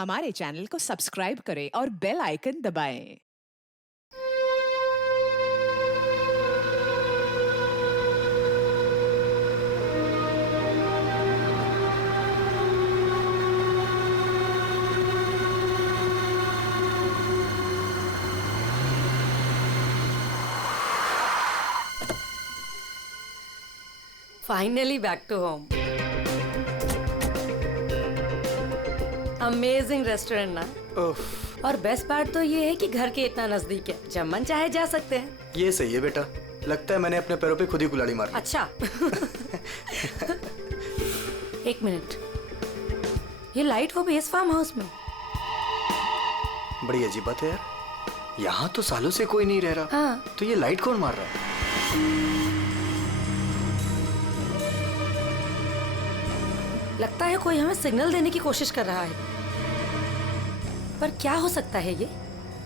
हमारे चैनल को सब्सक्राइब करें और बेल आइकन दबाएं। Finally back to home. Amazing restaurant ना। और बेस्ट पार्ट तो ये है कि घर के इतना नजदीक है, जब मन चाहे जा सकते हैं। ये सही है बेटा, लगता है मैंने अपने पैरों पे खुद ही कुल्हाड़ी मार ली। अच्छा। एक मिनट, ये लाइट हो भी इस फार्म हाउस में? बड़ी अजीब बात है यार, यहाँ तो सालों से कोई नहीं रह रहा। हाँ। तो ये लाइट कौन मार रहा है? लगता है कोई हमें सिग्नल देने की कोशिश कर रहा है, पर क्या हो सकता है ये?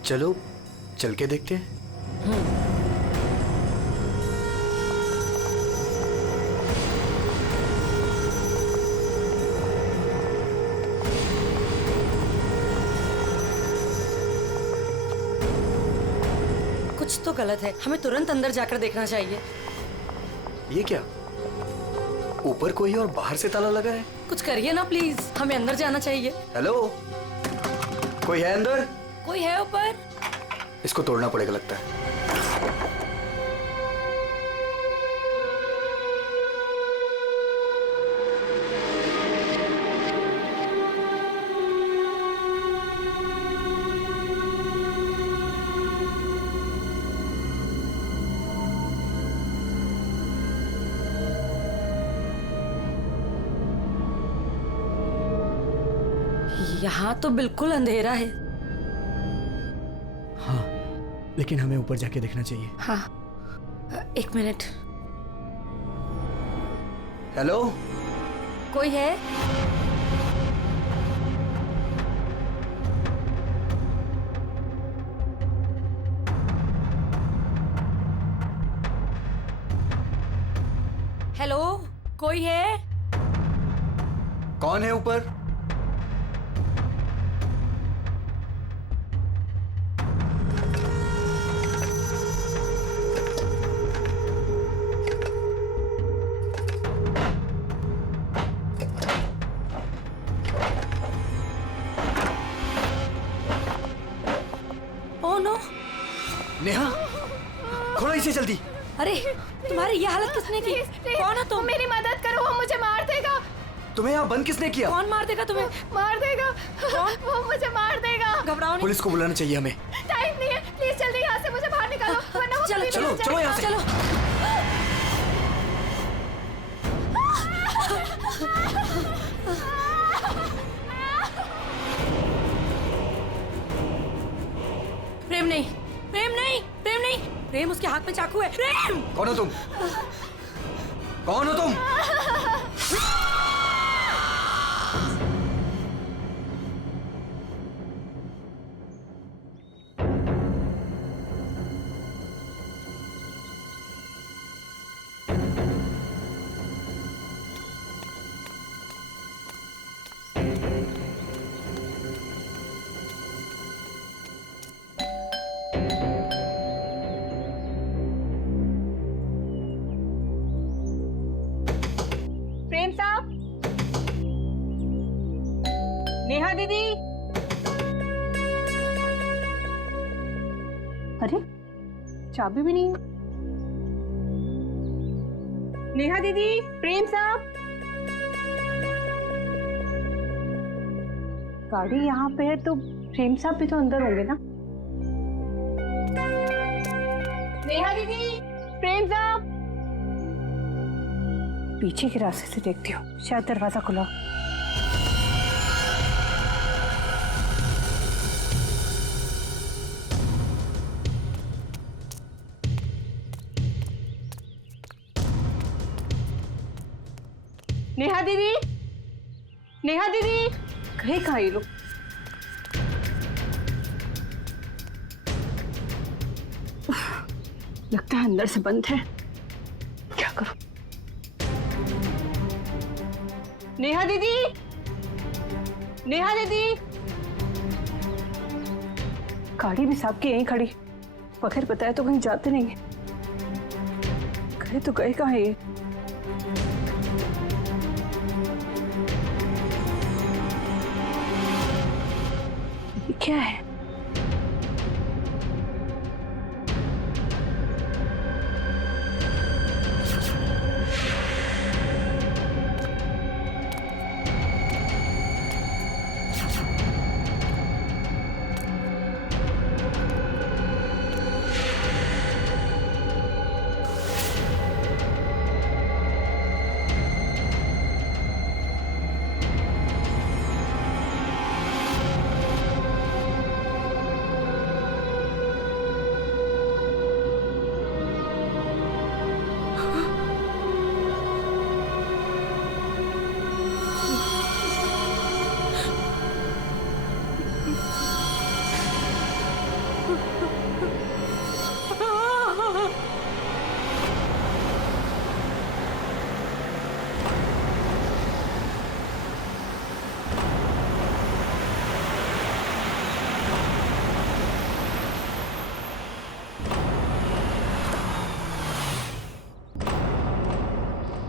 चलो चल के देखते हैं। कुछ तो गलत है, हमें तुरंत अंदर जाकर देखना चाहिए। ये क्या, ऊपर कोई और बाहर से ताला लगा है? कुछ करिए ना प्लीज, हमें अंदर जाना चाहिए। हेलो, कोई है अंदर? कोई है ऊपर? इसको तोड़ना पड़ेगा लगता है। यहाँ तो बिल्कुल अंधेरा है। हाँ, लेकिन हमें ऊपर जाके देखना चाहिए। हाँ, एक मिनट। हेलो, कोई है? हेलो, कोई है? कौन है ऊपर? Oh no! नेहा, खोलो इसे जल्दी। अरे, तुम्हारी ये हालत किसने की? कौन है तुम? मेरी मदद करो, वो मुझे मार देगा। तुम्हें यहाँ बंद किसने किया? कौन मार देगा तुम्हें? मार देगा। कौन? वो मुझे मार देगा। घबराओ नहीं। पुलिस को बुलाना चाहिए हमें। टाइम नहीं है, प्लीज जल्दी यहाँ से मुझे बाहर निकालो, वरना वो चलो, कभी चलो, मिल चलो जाएगा। यहाँ से। चलो। प्रेम नहीं, प्रेम नहीं, प्रेम नहीं, प्रेम उसके हाथ में चाकू है। प्रेम! कौन हो तुम? कौन हो तुम? प्रेम साहब, नेहा दीदी। अरे, चाबी भी नहीं है। नेहा दीदी, प्रेम साहब। गाड़ी यहाँ पे है तो प्रेम साहब भी तो अंदर होंगे ना। नेहा दीदी, प्रेम साहब। पीछे के रास्ते से देखती हूँ, शायद दरवाजा खुला। नेहा दीदी, नेहा दीदी, गए कहाँ ये लोग? लगता है अंदर से बंद है। क्या करूं? नेहा दीदी, नेहा दीदी, गाड़ी भी साहब की यहीं खड़ी, बगैर बताए तो कहीं जाते नहीं है। गए तो गए कहाँ ये? ये क्या है?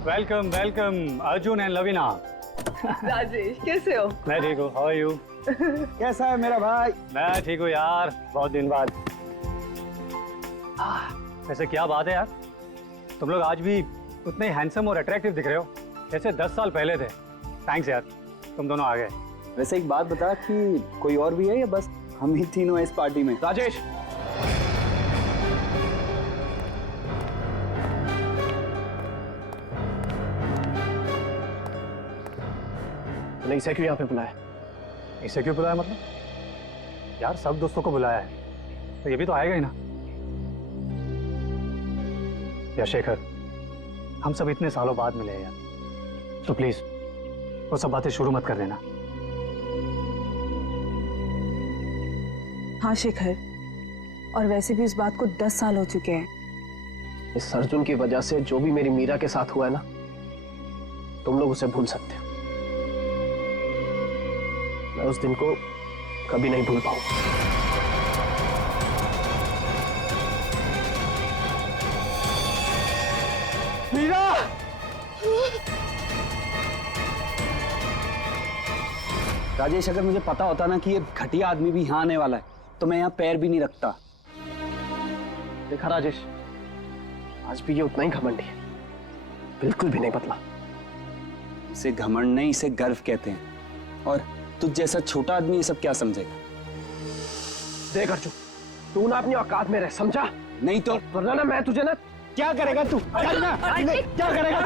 Welcome welcome Arjun and Lavina. Rajesh कैसे हो? मैं ठीक हूँ, हाउ आर यू? कैसा है मेरा भाई? मैं ठीक हूँ यार, बहुत दिन बाद। वैसे क्या बात है यार, तुम लोग आज भी उतने हैंडसम और अट्रैक्टिव दिख रहे हो जैसे 10 साल पहले थे। थैंक्स यार, तुम दोनों आ गए। वैसे एक बात बता कि कोई और भी है या बस हम ही तीनों हैं इस पार्टी में? राजेश, नहीं, इसे क्यों यहाँ पे बुलाया? इसे क्यों बुलाया मतलब? यार सब दोस्तों को बुलाया है तो ये भी तो आएगा ही ना। या शेखर, हम सब इतने सालों बाद मिले हैं यार, तो प्लीज वो सब बातें शुरू मत कर देना। हाँ शेखर, और वैसे भी इस बात को 10 साल हो चुके हैं। इस अर्जुन की वजह से जो भी मेरी मीरा के साथ हुआ है ना, तुम लोग उसे भूल सकते हो। मैं उस दिन को कभी नहीं भूल पाऊंगा। मीरा! राजेश, अगर मुझे पता होता ना कि ये घटिया आदमी भी यहाँ आने वाला है तो मैं यहाँ पैर भी नहीं रखता। देखा राजेश, आज भी ये उतना ही घमंडी है, बिल्कुल भी नहीं बदला। इसे घमंड नहीं, इसे गर्व कहते हैं। और तुझ जैसा छोटा आदमी ये सब क्या समझेगा? देख अर्जुन, तू ना अपनी औकात में रह, समझा? नहीं तो वरना ना मैं तुझे ना क्या करेगा तू? क्या करेगा?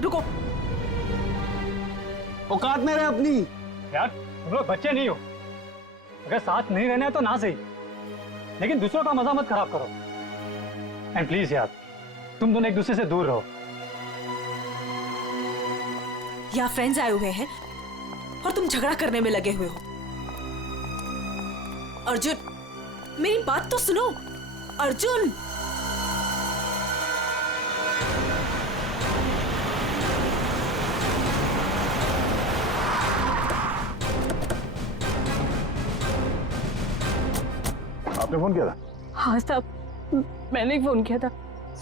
रुको, औकात में रह अपनी। यार तुम लोग बच्चे नहीं हो, अगर साथ नहीं रहना है तो ना सही, लेकिन दूसरों का मजा मत खराब करो। एंड प्लीज यार, तुम दोनों एक दूसरे से दूर रहो। यहाँ फ्रेंड्स आए हुए हैं और तुम झगड़ा करने में लगे हुए हो। अर्जुन, मेरी बात तो सुनो। अर्जुन, आपने फोन किया था? हाँ साहब, मैंने ही फोन किया था।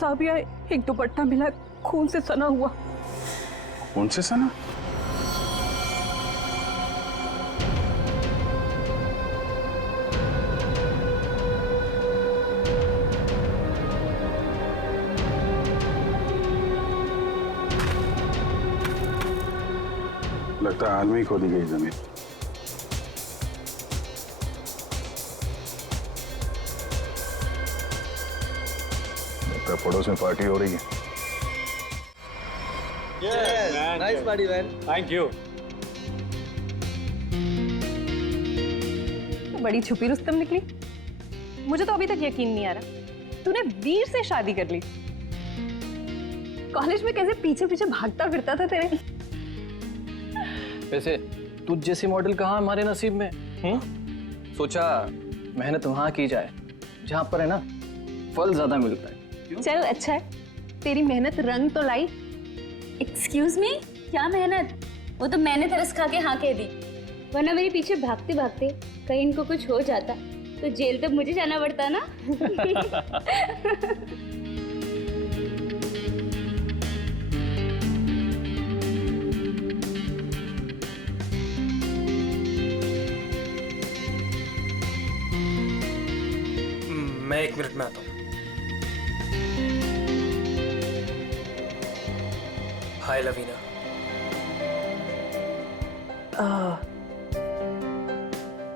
साहब यहाँ एक दुपट्टा मिला, खून से सना हुआ। कौन से सना? लगता है हाल में ही खोदी गई जमीन। लगता है पड़ोस में पार्टी हो रही है। Nice party man. Thank you. बड़ी छुपी रुस्तम निकली। मुझे तो अभी तक यकीन नहीं आ रहा तूने वीर से शादी कर ली। कॉलेज में कैसे पीछे पीछे भागता फिरता था तेरे। वैसे तुझ जैसी मॉडल कहाँ हमारे नसीब में? सोचा मेहनत वहाँ की जाए जहाँ पर है ना फल ज्यादा मिलता है। चल अच्छा है, तेरी मेहनत रंग तो लाई। एक्सक्यूज मी, क्या मेहनत? वो तो मैंने तरस खा के हाँ कह दी, वरना मेरे पीछे भागते भागते कहीं इनको कुछ हो जाता तो जेल तक मुझे जाना पड़ता ना। मैं 1 मिनट में आता हूँ। हाय लवीना।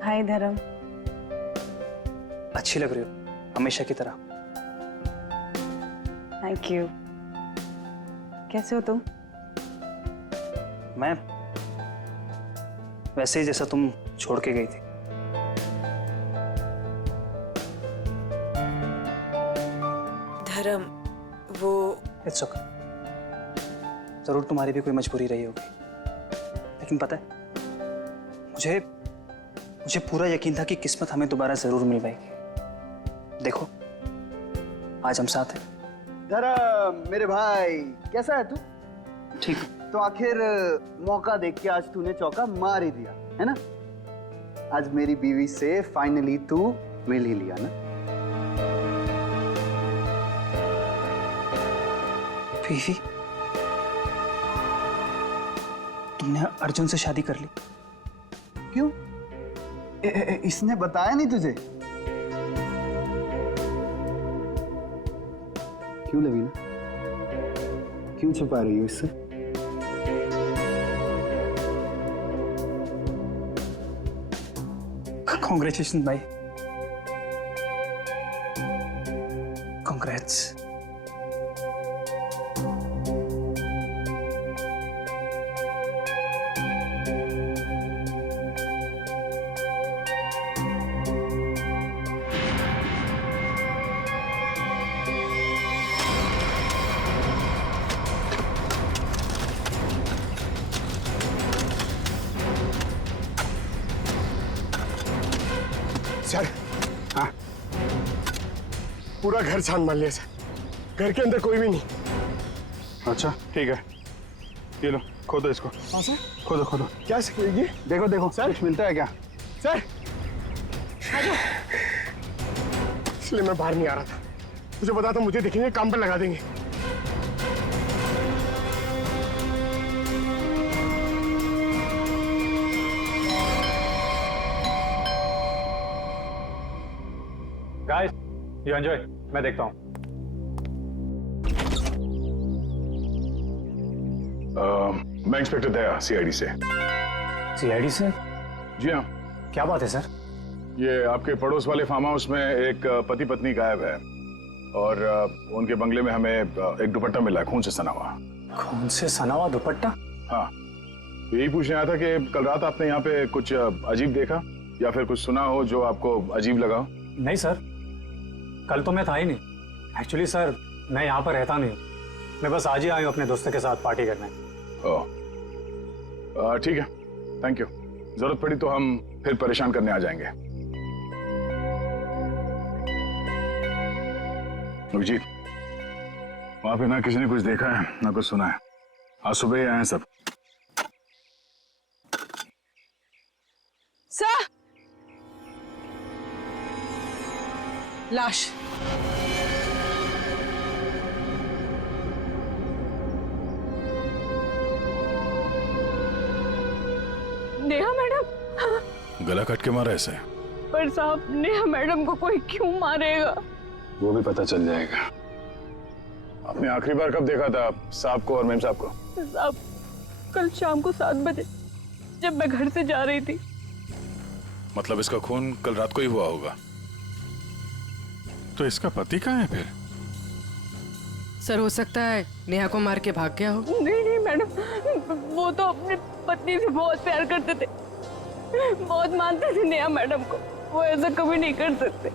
हाय धर्म। अच्छी लग रही हो हमेशा की तरह। Thank you. कैसे हो तुम? मैं वैसे ही जैसा तुम छोड़ के गई थी। धर्म, वो इट्स ओके। जरूर तुम्हारी भी कोई मजबूरी रही होगी, लेकिन पता है मुझे पूरा यकीन था कि किस्मत हमें दोबारा जरूर मिल पाएगी। देखो आज हम साथ हैं। धर्म मेरे भाई, कैसा है तू? ठीक। तो आखिर मौका देख के आज तूने चौका मार ही दिया है ना। आज मेरी बीवी से फाइनली तू मिल ही लिया ना। बीवी? तुमने अर्जुन से शादी कर ली? क्यों? इसने बताया नहीं तुझे? क्यों लवीना, क्यों छुपा रही हो इससे? कॉन्ग्रेचुलेशन भाई। कॉन्ग्रेट्स। सर, हाँ, पूरा घर छान मार लिया सर। घर के अंदर कोई भी नहीं। अच्छा ठीक है, ये लो खोदो इसको। हाँ सर। खोदो खोदो। क्या सर ये? देखो देखो सर? कुछ मिलता है क्या? सर, इसलिए मैं बाहर नहीं आ रहा था। मुझे पता था मुझे देखेंगे काम पर लगा देंगे। गाइस, यू एंजॉय, मैं देखता हूँ। मैं इंस्पेक्टर दया, सीआईडी से। सीआईडी से? जी हाँ। क्या बात है सर? ये आपके पड़ोस वाले फार्म हाउस में एक पति पत्नी गायब है और उनके बंगले में हमें एक दुपट्टा मिला है, खून से सना हुआ। खून से सना हुआ दुपट्टा? हाँ, यही पूछने आया था कि कल रात आपने यहाँ पे कुछ अजीब देखा या फिर कुछ सुना हो जो आपको अजीब लगा हो? नहीं सर, कल तो मैं था ही नहीं। एक्चुअली सर, मैं यहाँ पर रहता नहीं, मैं बस आज ही आया हूँ अपने दोस्तों के साथ पार्टी करने। ओह, ठीक है, थैंक यू। जरूरत पड़ी तो हम फिर परेशान करने आ जाएंगे। अभिजीत, वहां पे ना किसी ने कुछ देखा है ना कुछ सुना है। आज सुबह ही आए हैं सब। सर, लाश। नेहा मैडम। गला कट के मारा ऐसे? पर साहब, नेहा मैडम को कोई क्यों मारेगा? वो भी पता चल जाएगा। आपने आखिरी बार कब देखा था साहब को और मेम साहब को? साहब, कल शाम को 7 बजे जब मैं घर से जा रही थी। मतलब इसका खून कल रात को ही हुआ होगा। तो इसका पति कहाँ है फिर? सर, हो सकता है नेहा को मार के भाग गया हो। नहीं नहीं मैडम, वो तो अपनी पत्नी से बहुत प्यार करते थे, बहुत मानते थे नेहा मैडम को। वो ऐसा कभी नहीं कर सकते।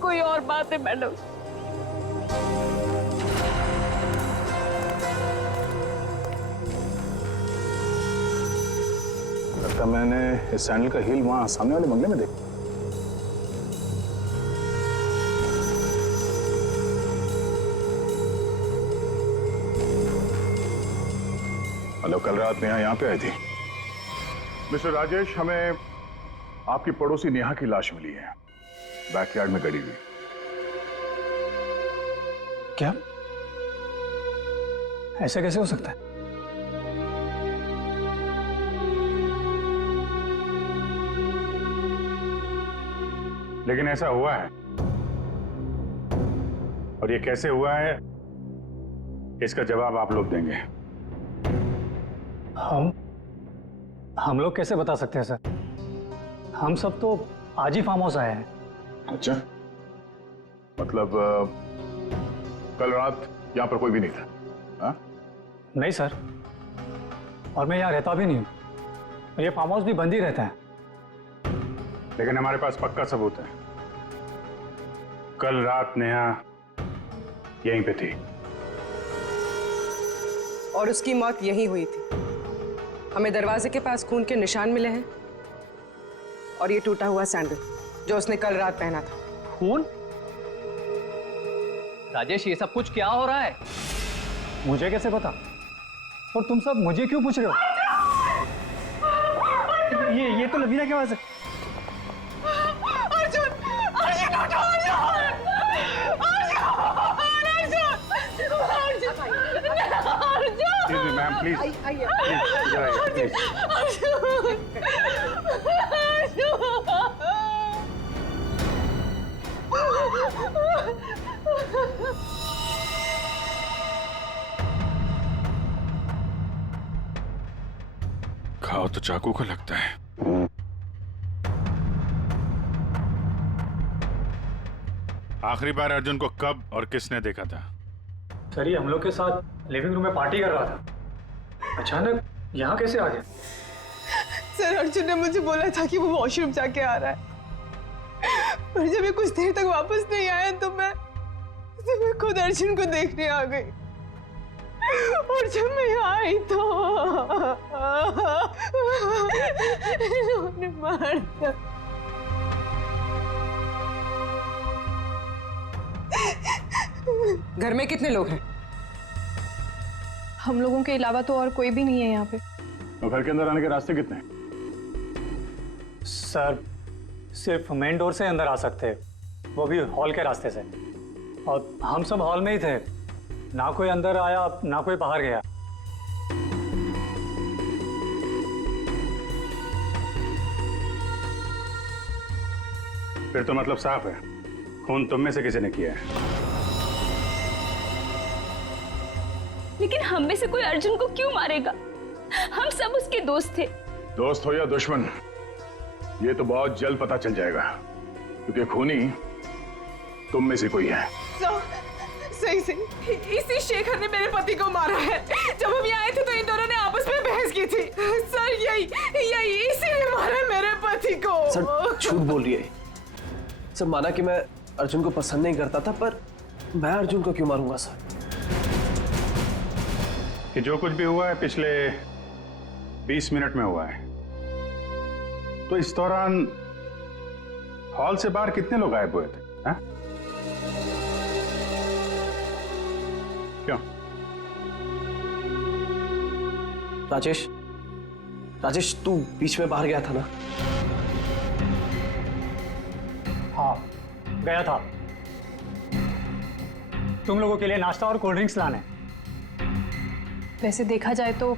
कोई और बात है मैडम। लगता मैंने इस सैंडल का हील वहां सामने वाले बंगले में देखा। मतलब कल रात नेहा यहाँ पे आई थी? मिस्टर राजेश, हमें आपकी पड़ोसी नेहा की लाश मिली है, बैकयार्ड में गड़ी हुई। क्या? ऐसा कैसे हो सकता है? लेकिन ऐसा हुआ है, और ये कैसे हुआ है इसका जवाब आप लोग देंगे। हम लोग कैसे बता सकते हैं सर? हम सब तो आज ही फार्म हाउस आए हैं। अच्छा, मतलब कल रात यहां पर कोई भी नहीं था? हाँ? नहीं सर, और मैं यहाँ रहता भी नहीं हूँ। ये फार्म हाउस भी बंद ही रहता है। लेकिन हमारे पास पक्का सबूत है, कल रात नेहा यहीं पे थी। और उसकी मौत यहीं हुई थी। हमें दरवाजे के पास खून के निशान मिले हैं और ये टूटा हुआ सैंडल जो उसने कल रात पहना था। खून? राजेश, ये सब कुछ क्या हो रहा है? मुझे कैसे पता? और तुम सब मुझे क्यों पूछ रहे हो? ये तो लवीना की आवाज है। मैम प्लीज, खाओ तो चाकू को लगता है। आखिरी बार अर्जुन को कब और किसने देखा था? सर, ये हम लोग के साथ लिविंग रूम में पार्टी कर रहा था। अचानक यहाँ कैसे आ गया? सर, अर्जुन ने मुझे बोला था कि वो वॉशरूम जाके आ रहा है, पर जब ये कुछ देर तक वापस नहीं आया तो मैं खुद अर्जुन को देखने आ गई। और जब मैं यहाँ आई तो इन्होंने मार दिया। घर में कितने लोग हैं? हम लोगों के अलावा तो और कोई भी नहीं है यहाँ पे। तो घर के अंदर आने के रास्ते कितने हैं? सर, सिर्फ मेन डोर से अंदर आ सकते हैं, वो भी हॉल के रास्ते से। और हम सब हॉल में ही थे, ना कोई अंदर आया ना कोई बाहर गया। फिर तो मतलब साफ है, खून तुम में से किसी ने किया है। लेकिन हम में से कोई अर्जुन को क्यों मारेगा? हम सब उसके दोस्त थे। दोस्त हो या दुश्मन, ये तो बहुत जल्द पता चल जाएगा, क्योंकि खूनी तुम में से कोई है। सही सही, इसी शेखर ने मेरे पति को मारा है। जब हम यहाँ आए थे तो इन दोनों ने आपस में बहस की थी। सर, यही इसी ने मारा मेरे पति को। सर, झूठ बोल रही है। सर, माना कि मैं अर्जुन को पसंद नहीं करता था, पर मैं अर्जुन को क्यों मारूंगा सर? कि जो कुछ भी हुआ है पिछले 20 मिनट में हुआ है, तो इस दौरान हॉल से बाहर कितने लोग गायब हुए थे? हा? क्यों? राजेश, तू बीच में बाहर गया था ना? हाँ, गया था तुम लोगों के लिए नाश्ता और कोल्ड ड्रिंक्स लाने। वैसे देखा जाए तो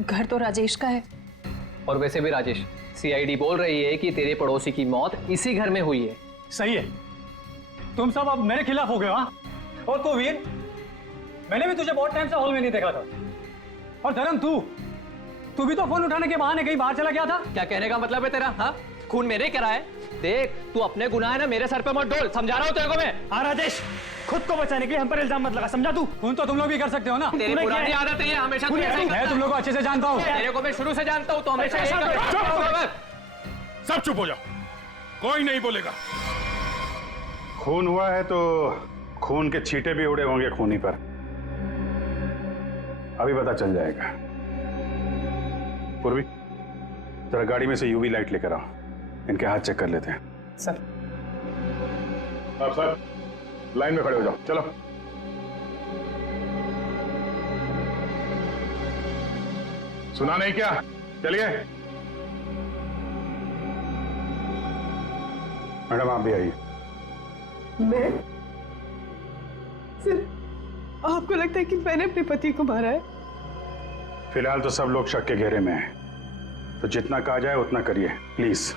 घर तो राजेश का है। और वैसे भी राजेश, सीआईडी बोल रही है कि तेरे पड़ोसी की मौत इसी घर में हुई है। सही है, तुम सब अब मेरे खिलाफ हो गए। हाँ, और तो वीर, मैंने भी तुझे बहुत टाइम से हॉल में नहीं देखा था। और धर्म, तू भी तो फोन उठाने के बहाने कहीं बाहर चला गया था। क्या कहने का मतलब है तेरा? हाँ, खून मेरे करा है। देख, तू अपने गुनाह है ना मेरे सर पे मत डोल, समझा रहा हूँ तेरे को मैं। हाँ राजेश, खुद को बचाने के लिए हम पर इल्जाम मत लगा, समझा तू? खून तो तुम लोग भी कर सकते हो ना। तेरी पुरानी आदत है, हमेशा तू ऐसे ही मैं तुम लोग को अच्छे से जानता हूँ। तेरे को मैं शुरू से जानता हूँ, तो हमेशा ऐसा सब चुप हो जाओ, कोई नहीं बोलेगा। खून हुआ है तो खून के छींटे भी उड़े होंगे खूनी पर, अभी पता चल जाएगा। पूर्वी, जरा गाड़ी में से यूवी लाइट लेकर आओ, इनके हाथ चेक कर लेते हैं। सर। आप सर लाइन में खड़े हो जाओ, चलो। सुना नहीं क्या? चलिए। मैडम आप भी आइए। मैं सर, आपको लगता है कि मैंने अपने पति को मारा है? फिलहाल तो सब लोग शक के घेरे में हैं, तो जितना कहा जाए उतना करिए प्लीज।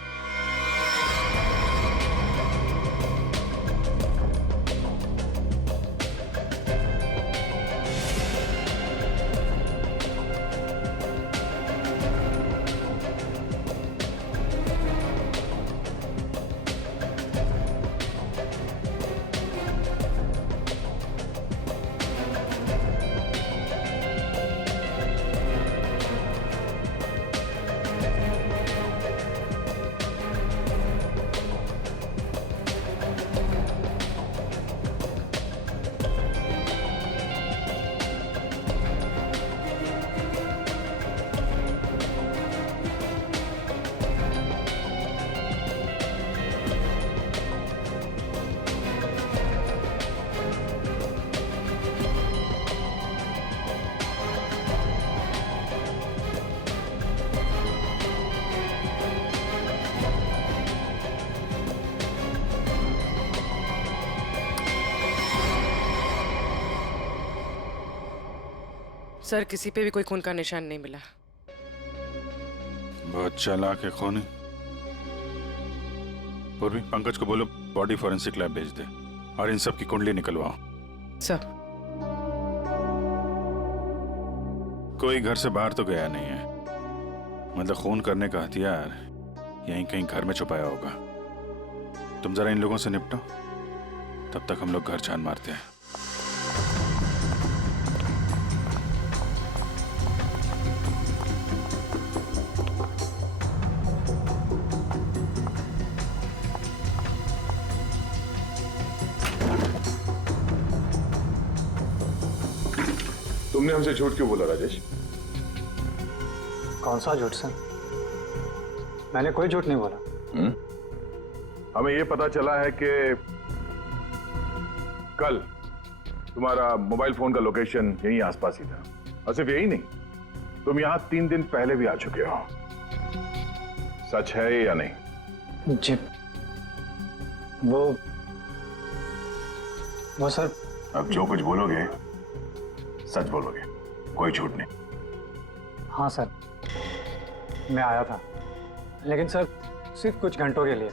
सर किसी पे भी कोई खून का निशान नहीं मिला। बहुत चालाक है खूनी। पूर्वी, पंकज को बोलो बॉडी फॉरेंसिक लैब भेज दे और इन सब की कुंडली निकलवाओ। सर कोई घर से बाहर तो गया नहीं है, मतलब खून करने का हथियार यहीं कहीं घर में छुपाया होगा। तुम जरा इन लोगों से निपटो, तब तक हम लोग घर छान मारते हैं। तुमने हमसे झूठ क्यों बोला राजेश? कौन सा झूठ सर? मैंने कोई झूठ नहीं बोला। हमें ये पता चला है कि कल तुम्हारा मोबाइल फोन का लोकेशन यहीं आसपास ही था, और सिर्फ यही नहीं, तुम यहां 3 दिन पहले भी आ चुके हो। सच है या नहीं? जी वो सर, अब जो कुछ बोलोगे सच बोलोगे, कोई झूठ नहीं। हाँ सर, मैं आया था, लेकिन सर सिर्फ कुछ घंटों के लिए।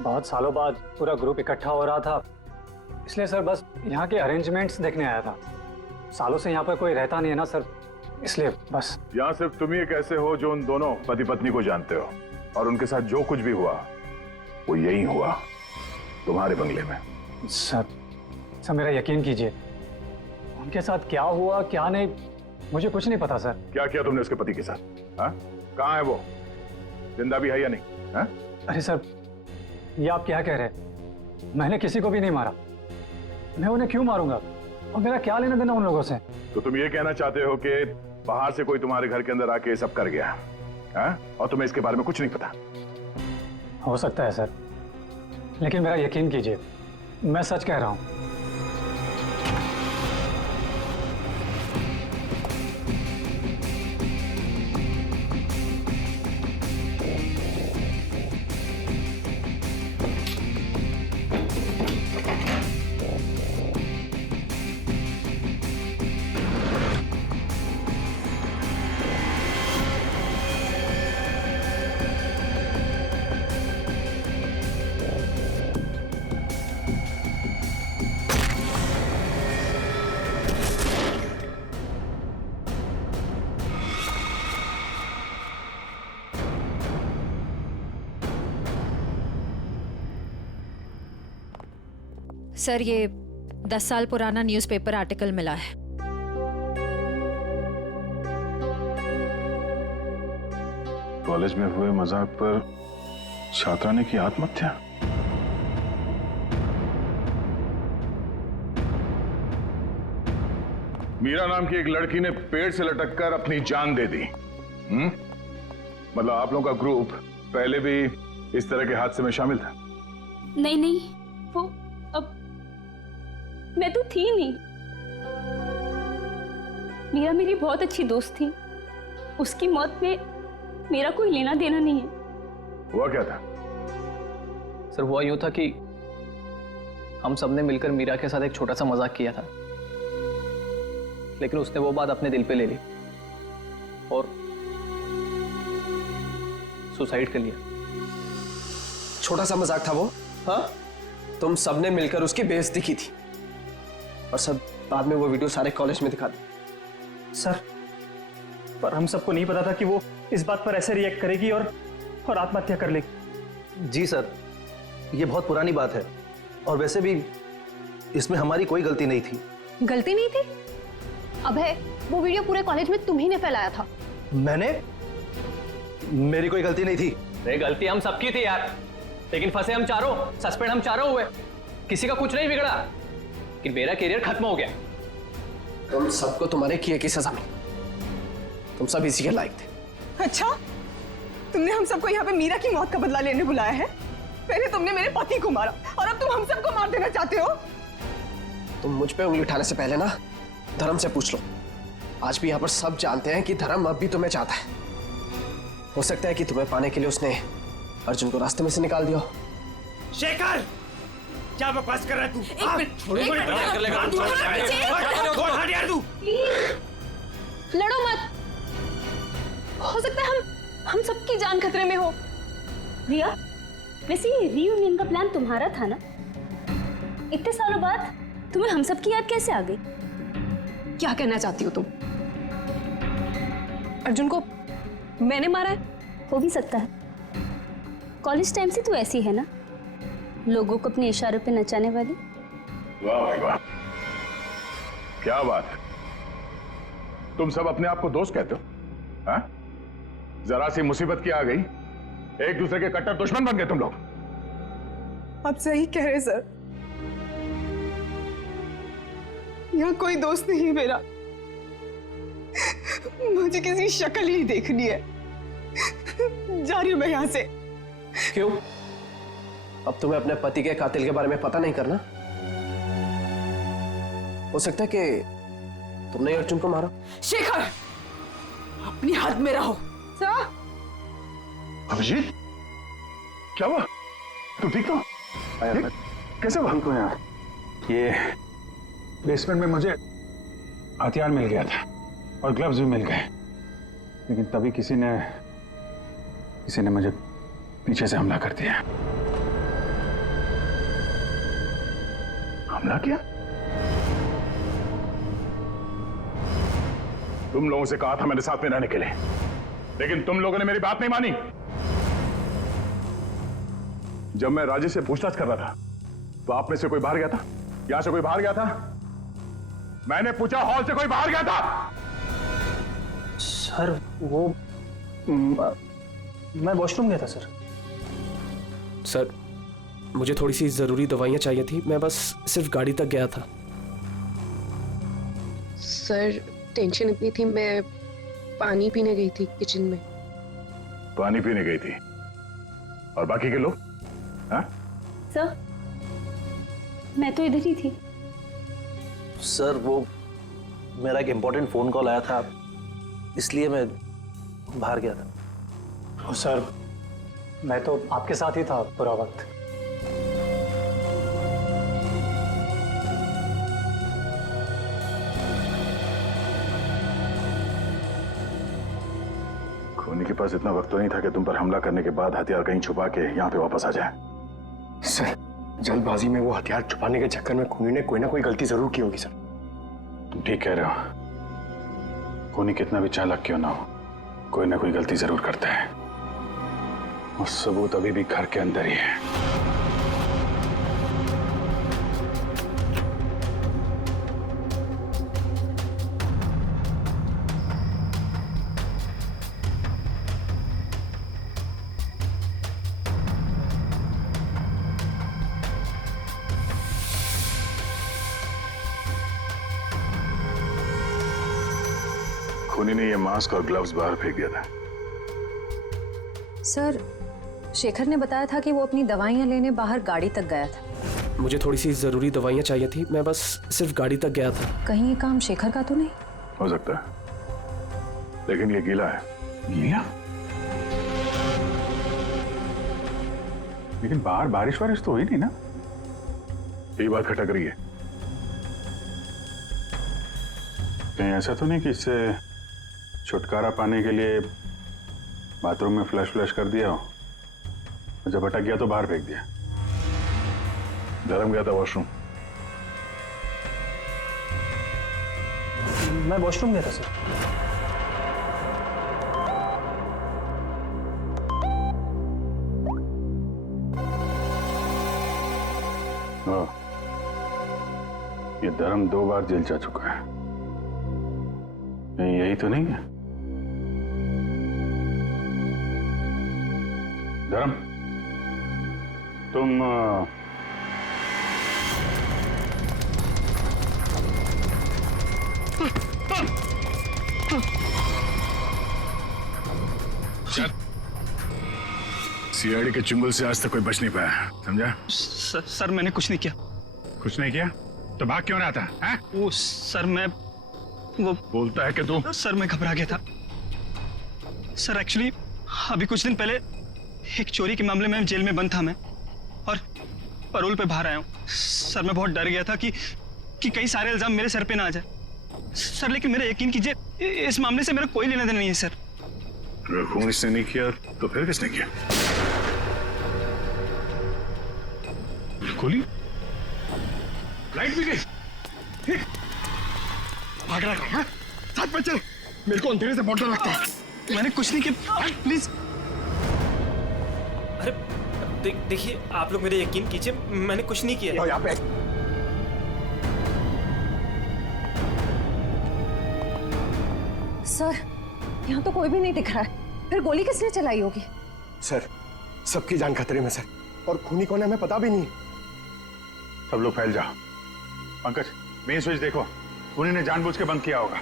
बहुत सालों बाद पूरा ग्रुप इकट्ठा हो रहा था, इसलिए सर बस यहाँ के अरेंजमेंट्स देखने आया था। सालों से यहाँ पर कोई रहता नहीं है ना सर, इसलिए बस। यहाँ सिर्फ तुम ही एक ऐसे हो जो उन दोनों पति पत्नी को जानते हो, और उनके साथ जो कुछ भी हुआ वो यही हुआ, तुम्हारे बंगले में। सर मेरा यकीन कीजिए, उनके साथ क्या हुआ क्या नहीं मुझे कुछ नहीं पता सर। क्या किया तुमने उसके पति के साथ? हाँ, कहाँ है वो? जिंदा भी है या नहीं? हाँ? अरे सर, ये आप क्या कह रहे हैं? मैंने किसी को भी नहीं मारा। मैं उन्हें क्यों मारूंगा? और मेरा क्या लेना देना उन लोगों से? तो तुम ये कहना चाहते हो कि बाहर से कोई तुम्हारे घर के अंदर आके ये सब कर गया, हाँ? और तुम्हें इसके बारे में कुछ नहीं पता? हो सकता है सर, लेकिन मेरा यकीन कीजिए, मैं सच कह रहा हूं। सर, ये 10 साल पुराना न्यूज़पेपर आर्टिकल मिला है। कॉलेज में हुए मजाक पर छात्रा ने की आत्महत्या। मीरा नाम की एक लड़की ने पेड़ से लटककर अपनी जान दे दी। मतलब आप लोगों का ग्रुप पहले भी इस तरह के हादसे में शामिल था? नहीं, वो अब मैं तो थी नहीं। मीरा मेरी बहुत अच्छी दोस्त थी, उसकी मौत में मेरा कोई लेना देना नहीं है। हुआ क्या था? सर हुआ यूं था कि हम सबने मिलकर मीरा के साथ एक छोटा सा मजाक किया था, लेकिन उसने वो बात अपने दिल पे ले ली और सुसाइड कर लिया। छोटा सा मजाक था वो? हाँ, तुम सबने मिलकर उसकी बेइज्जती की थी और सब बाद में वो वीडियो सारे कॉलेज में दिखा दी। सर, पर हम सबको नहीं पता था कि वो इस बात पर ऐसे रिएक्ट करेगी और आत्महत्या कर लेगी। जी सर, ये बहुत पुरानी बात है और वैसे भी इसमें हमारी कोई गलती नहीं थी। गलती नहीं थी? अभय, वो वीडियो पूरे कॉलेज में तुम्ही ने फैलाया था। मैंने? मेरी कोई गलती नहीं थी। अरे गलती हम सबकी थी यार, लेकिन फंसे हम चारों, सस्पेंड हम चारों हुए। किसी का कुछ नहीं बिगड़ा, लेकिन मेरा करियर खत्म हो गया। तुम सबको तुम्हारे किए की सजा मिली, तुम सब इसी के लायक थे। अच्छा, तुमने हम सबको यहाँ पे मीरा की मौत का बदला लेने बुलाया है? पहले तुमने मेरे पति को मारा और अब तुम हम सबको मार देना चाहते हो? तुम मुझ पे उंगली उठाने से पहले ना धर्म से पूछ लो। आज भी यहाँ पर सब जानते हैं कि धर्म अब भी तुम्हें चाहता है। हो सकता है कि तुम्हें पाने के लिए उसने अर्जुन को रास्ते में से निकाल दिया। शेखर, क्या बकवास कर रहा है तू? लड़ो मत, हो सकता है हम सबकी जान खतरे में हो। रिया, वैसे ये रीयूनियन का प्लान तुम्हारा था ना? इतने सालों बाद तुम्हें हम सब की याद कैसे आ गई? क्या कहना चाहती हो तुम? अर्जुन को मैंने मारा है? हो भी सकता है। कॉलेज टाइम से तू ऐसी है ना, लोगों को अपने इशारों पे नचाने वाली। वाह भाई वाह, क्या बात है। तुम सब अपने आप को दोस्त कहते हो? हाँ? जरा सी मुसीबत की आ गई, एक दूसरे के कट्टर दुश्मन बन गए तुम लोग। आप सही कह रहे सर, यहाँ कोई दोस्त नहीं है मेरा। मुझे किसी शक्ल ही देखनी है। जा रही हूं मैं यहाँ से। क्यों? अब तुम्हें अपने पति के कातिल के बारे में पता नहीं करना? हो सकता है कि तुमने अर्जुन को मारा। शेखर, अपनी हद में रहो। सर, अभिजीत, क्या हुआ? तुम ठीक हो? कैसे हुआ? ठीक हो यार, ये बेसमेंट में मुझे हथियार मिल गया था और ग्लव्स भी मिल गए, लेकिन तभी किसी ने मुझे पीछे से हमला कर दिया। हमला किया? तुम लोगों से कहा था मेरे साथ में रहने के लिए, लेकिन तुम लोगों ने मेरी बात नहीं मानी। जब मैं राजेश से पूछताछ कर रहा था तो आप में से कोई बाहर गया था? यहां से कोई बाहर गया था? मैंने पूछा, हॉल से कोई बाहर गया था? सर वो मैं वॉशरूम गया था सर। सर, मुझे थोड़ी सी जरूरी दवाइयां चाहिए थी, मैं बस सिर्फ गाड़ी तक गया था। सर, टेंशन इतनी थी, मैं पानी पीने गई थी किचन में। पानी पीने गई थी? और बाकी के लोग? हाँ? सर, मैं तो इधर ही थी। सर वो मेरा एक इम्पोर्टेंट फोन कॉल आया था, इसलिए मैं बाहर गया था। सर, मैं तो आपके साथ ही था पूरा वक्त। खूनी के पास इतना वक्त तो नहीं था कि तुम पर हमला करने के बाद हथियार कहीं छुपा के यहाँ पे वापस आ जाए। सर, जल्दबाजी में वो हथियार छुपाने के चक्कर में खूनी ने कोई ना कोई गलती जरूर की होगी सर। तुम ठीक कह रहे हो, खूनी कितना भी चालाक क्यों ना हो, कोई ना कोई गलती जरूर करता है, और सबूत अभी भी घर के अंदर ही है। खूनी ने ये मास्क और ग्लव्स बाहर फेंक दिया था। सर, शेखर ने बताया था कि वो अपनी दवाइयां लेने बाहर गाड़ी तक गया था। मुझे थोड़ी सी जरूरी दवाइयां चाहिए थी, मैं बस सिर्फ गाड़ी तक गया था। कहीं ये काम शेखर का तो नहीं? हो सकता है, लेकिन ये गीला है। गीला? लेकिन बाहर बारिश वारिश तो हुई नहीं ना, यही बात खटक रही है। कहीं ऐसा तो नहीं कि इससे छुटकारा पाने के लिए बाथरूम में फ्लश कर दिया हो, जब अटक गया तो बाहर फेंक दिया। धर्म गया था वॉशरूम। मैं वॉशरूम गया था सर। ये धर्म 2 बार जेल जा चुका है, कहीं यही तो नहीं है? धर्म, तुम सीआईडी के चुंगल से आज तक कोई बच नहीं पाया, समझा? सर मैंने कुछ नहीं किया। कुछ नहीं किया तो भाग क्यों रहा था? हैं? वो सर मैं वो बोलता है कि तू सर मैं घबरा गया था सर। एक्चुअली अभी कुछ दिन पहले एक चोरी के मामले में जेल में बंद था मैं, और पैरोल पे बाहर आया हूँ सर। मैं बहुत डर गया था कि कई सारे इल्जाम मेरे सर पे ना आ जाए सर। लेकिन मेरा यकीन कीजिए, इस मामले से मेरा कोई लेना देना नहीं है सर। खून इसने नहीं किया तो फिर किसने किया? गोली? लाइट भी गई? भाग रहा है? साथ में चल, मेरे को अंधेरे से बहुत डर लगता है। मैंने कुछ नहीं किया, प्लीज। अरे देखिए, आप लोग मेरे यकीन कीजिए, मैंने कुछ नहीं किया। यहाँ पे सर, यहाँ तो कोई भी नहीं दिख रहा है, फिर गोली किसने चलाई होगी? सर, सबकी जान खतरे में सर, और खूनी कौन है हमें पता भी नहीं। सब लोग फैल जाओ। पंकज, मेन स्विच देखो, खूनी ने जानबूझ के बंद किया होगा।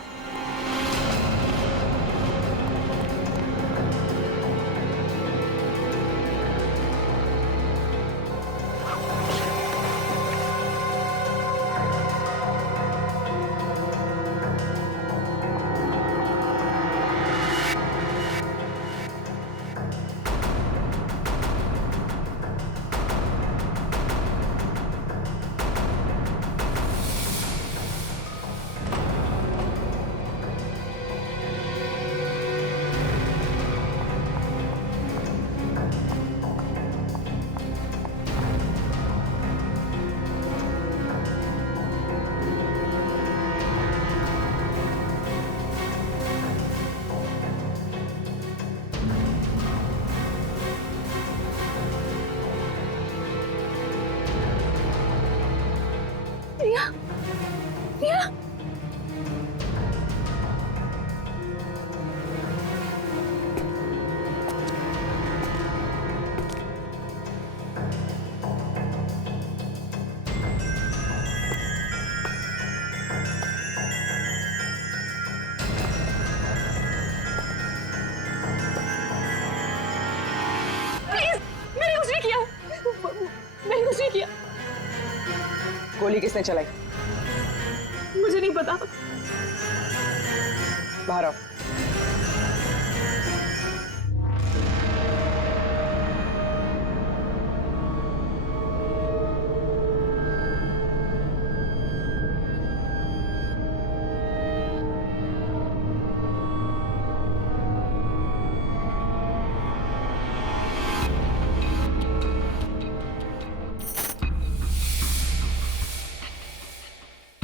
रिया, रिया, प्लीज, मैंने कुछ नहीं किया, मैंने कुछ नहीं किया। गोली किसने चलाई? मुझे नहीं पता। बाहर आओ।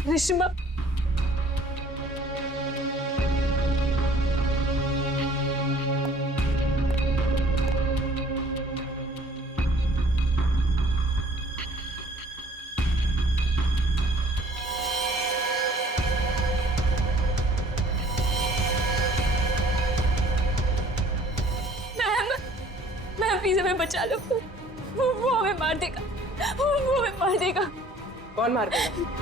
रिश्मा, मैम प्लीज हमें बचा लो, वो हमें मार देगा, वो हमें मार देगा। कौन मार देगा?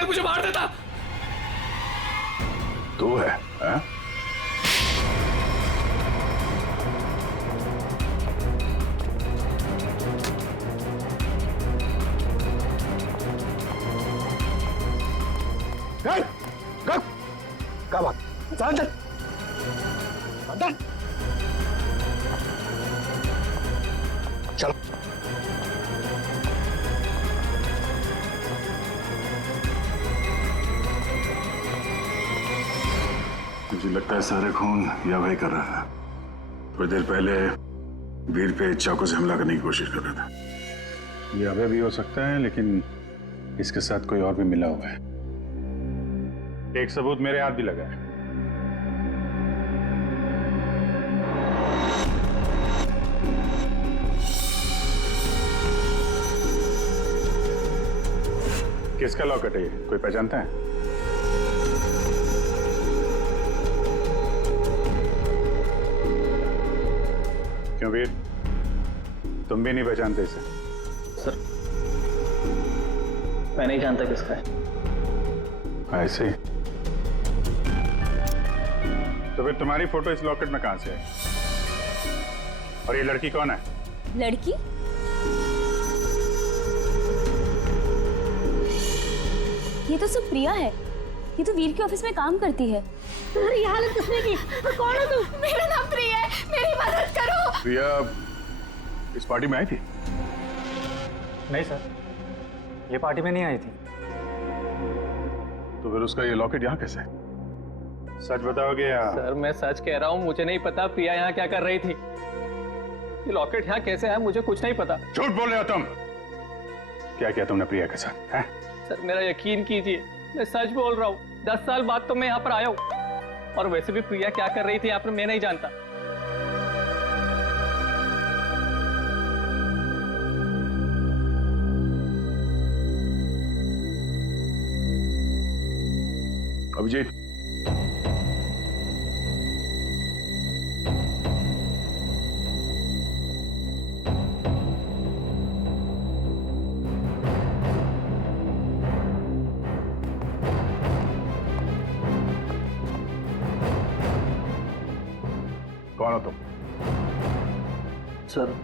पागल मुझे मार देता। तू है हाँ? क्या बात? अंदर अंदर चलो। मुझे लगता है सारा खून या वही कर रहा था। थोड़ी देर पहले वीर पे चाकू से हमला करने की कोशिश कर रहा था। ये अभय भी हो सकता है, लेकिन इसके साथ कोई और भी मिला हुआ है। एक सबूत मेरे हाथ भी लगा है। किसका लॉकेट है ये? कोई पहचानता है? क्यों वीर, तुम भी नहीं पहचानते इसे? सर मैं नहीं जानता किसका है। ऐसे ही? तो फिर तुम्हारी फोटो इस लॉकेट में कहां से आई? और ये लड़की कौन है? लड़की? ये तो सब प्रिया है। ये तो वीर के ऑफिस में काम करती है। तुम्हारी हालत किसने की? कौन हो तुम? मेरा नाम प्रिया है, मेरी मदद करो। प्रिया इस पार्टी में आई थी? नहीं सर, ये पार्टी में नहीं आई थी। तो फिर उसका ये लॉकेट यहाँ कैसे? सच बताओगे या? सर मैं सच कह रहा हूँ, मुझे नहीं पता प्रिया यहाँ क्या कर रही थी। ये लॉकेट यहाँ कैसे है मुझे कुछ नहीं पता। झूठ बोल रहे हो तुम। क्या किया तुमने प्रिया के साथ है? सर मेरा यकीन कीजिए, मैं सच बोल रहा हूँ। 10 साल बाद तो मैं यहाँ पर आया हूँ। और वैसे भी प्रिया क्या कर रही थी यहाँ पर मैं नहीं जानता। अभिजीत, कौन हो तुम? सर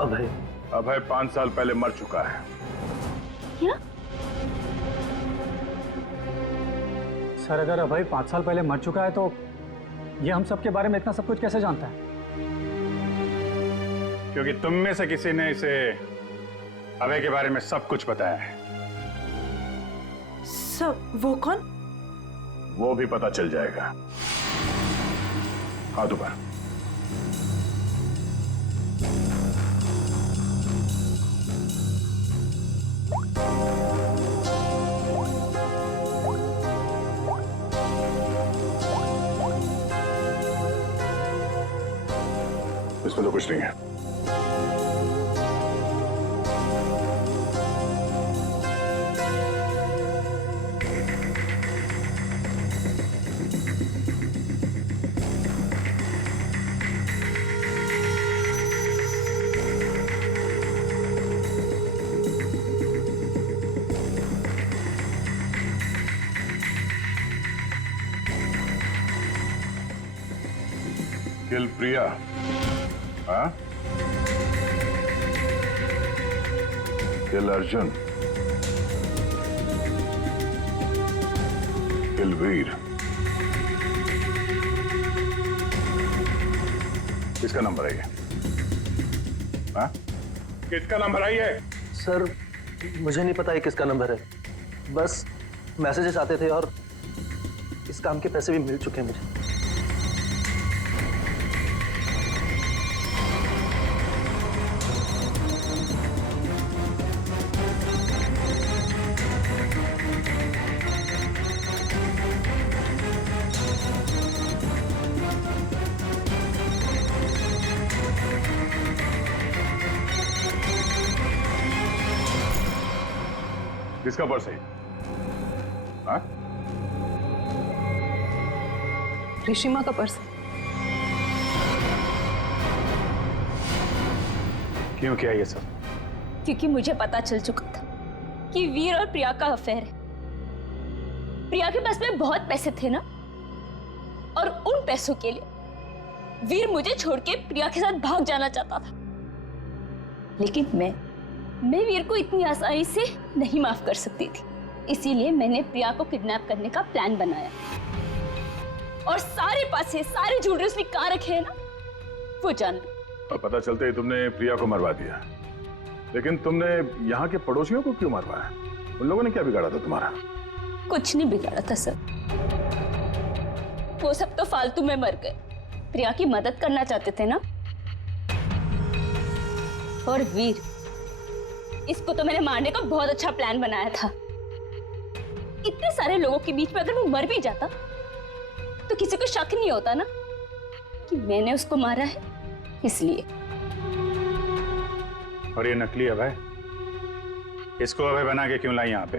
अभय। अभय 5 साल पहले मर चुका है। क्या? सर अगर अभय 5 साल पहले मर चुका है तो ये हम सब के बारे में इतना सब कुछ कैसे जानता है? क्योंकि तुम में से किसी ने इसे अभय के बारे में सब कुछ बताया है। सब? वो कौन? वो भी पता चल जाएगा। हाथ ऊपर। इसमें तो कुछ नहीं है। किल प्रिया, हाँ? किल अर्जुन, किल वीर। किसका नंबर है ये? हाँ? किसका नंबर है ये? सर मुझे नहीं पता ये किसका नंबर है, बस मैसेजेस आते थे और इस काम के पैसे भी मिल चुके हैं मुझे। किसका पर्स है? हाँ? ऋषिमा का पर्स। क्यों किया ये सब? क्योंकि मुझे पता चल चुका था कि वीर और प्रिया का अफेयर है। प्रिया के पास में बहुत पैसे थे ना, और उन पैसों के लिए वीर मुझे छोड़ के प्रिया के साथ भाग जाना चाहता था। लेकिन मैं वीर को इतनी आसानी से नहीं माफ कर सकती थी, इसीलिए मैंने प्रिया को किडनैप करने का प्लान बनाया। और सारे पैसे, सारे ज्वेलरी उसने कहाँ रखे हैं ना, वो जान लो। और पता चलते ही तुमने प्रिया को मरवा दिया, लेकिन तुमने यहाँ के पड़ोसियों को क्यों मरवाया? उन लोगों ने क्या बिगाड़ा था तुम्हारा? कुछ नहीं बिगाड़ा था सर, वो सब तो फालतू में मर गए। प्रिया की मदद करना चाहते थे ना। और वीर, इसको तो मैंने मारने का बहुत अच्छा प्लान बनाया था। इतने सारे लोगों के बीच में अगर वो मर भी जाता तो किसी को शक नहीं होता ना कि मैंने उसको मारा है, इसलिए। और ये नकली अभय, इसको अभय बना के क्यों लाई यहाँ पे?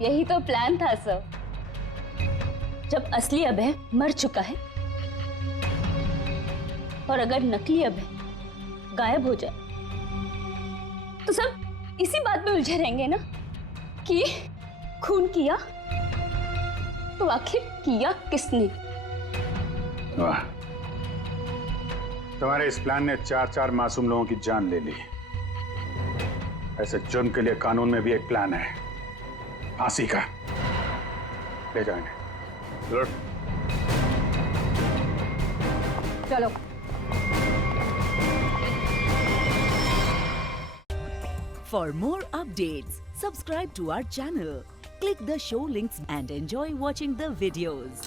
यही तो प्लान था सर। जब असली अभय मर चुका है और अगर नकली अभय गायब हो जाए तो सब इसी बात में उलझे रहेंगे ना कि खून किया तो आखिर किया किसने। वाह, तुम्हारे इस प्लान ने 4 मासूम लोगों की जान ले ली। ऐसे जुर्म के लिए कानून में भी एक प्लान है, फांसी का। ले जाएंगे। चलो। For more updates, subscribe to our channel, click the show links and enjoy watching the videos.